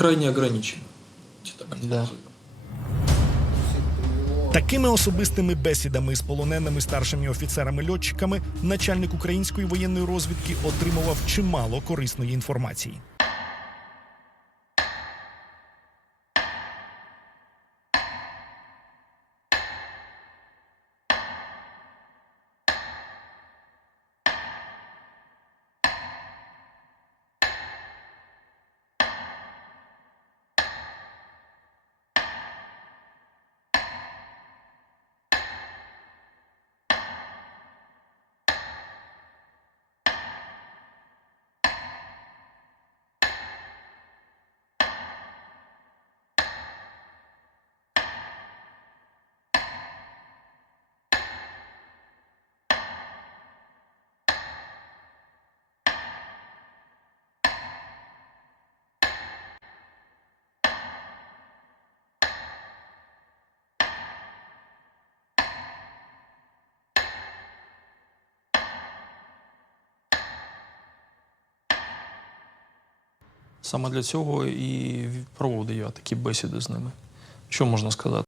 крайне ограничено. Так, Да. Такими особистими бесідами з полоненими старшими офіцерами-льотчиками начальник української воєнної розвідки отримував чимало корисної інформації. Саме для цього і проводив я такі бесіди з ними. Що можна сказати?